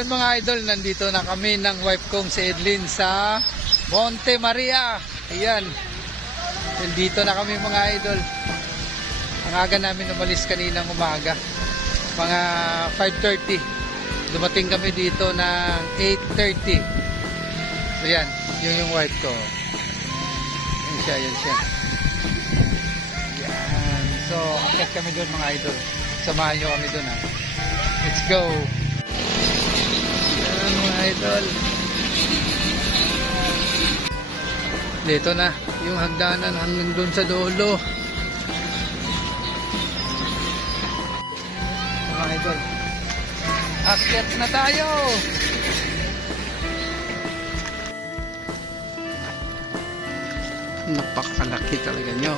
Yun mga idol, nandito na kami ng wife kong si Edlin sa Monte Maria. Ayan. Nandito na kami mga idol. Ang aga namin umalis kaninang umaga. Mga 5:30. Dumating kami dito ng 8:30. So yan, yun yung wife ko. Yan siya, yan siya. Yan. So, akit kami doon mga idol. Samahan nyo kami doon ha. Let's go. Yan mga idol. Dito na yung hagdanan hanggang doon sa dulo. Mga idol, akyat na tayo. Napakalaki talaga nyo.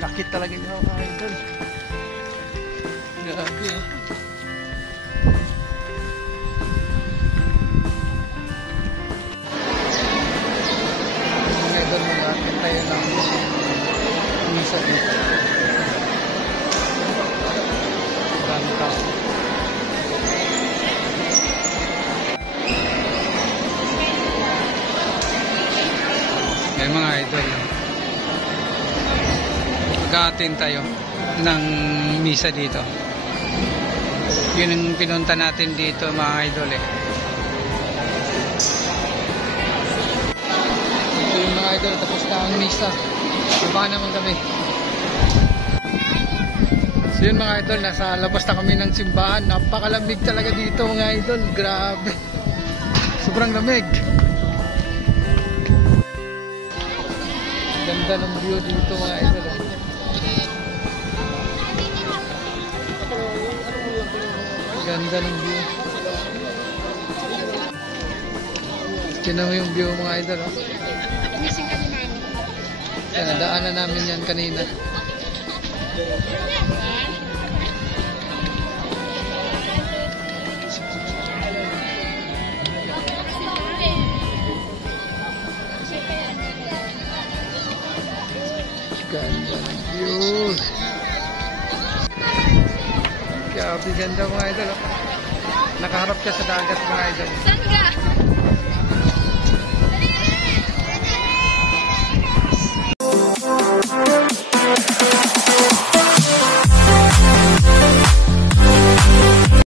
Laki talaga nyo mga idol. Grabe oh. Mga idol, mag-akyat tayo ng misa dito. Marami tao. May mga idol. Mag-a-attend tayo ng misa dito. Yun ang pinunta natin dito mga idol eh. Ito yung mga idol, tapos na ang misa. Baba naman kami. So yun mga idol, nasa labas na kami ng simbahan. Napakalamig talaga dito mga idol. Grabe. Sobrang lamig. Ganda ng view dito mga idol. Ganda ng view. Tingnan mo yung view mga idol. Oh. Yan, nadaanan namin yan kanina. Ganda ng view. Grabe, ganda mga idol. Nakaharap ka sa dagat mga idol. Saan ka?